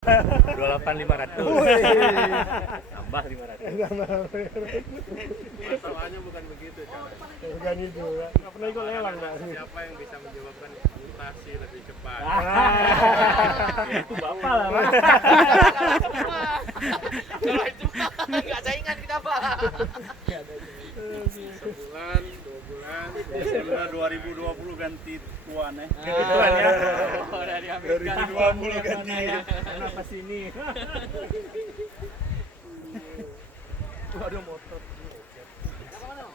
28.500. Tambah 500. Masalahnya bukan begitu, cara. Bukan itu. Nggak pernah ikut lelang, Pak. Siapa yang bisa menyebabkan mutasi lebih cepat? Itu Bapak lah, Pak. Kalau itu nggak saingan kita, Pak. Sebulan, 2 bulan, Desember 2020 ganti tuan ya. Kebetulan ya. Oh, dari Amerika. 2020 ganti. Kenapa sini? Waduh, motor. Kenapa?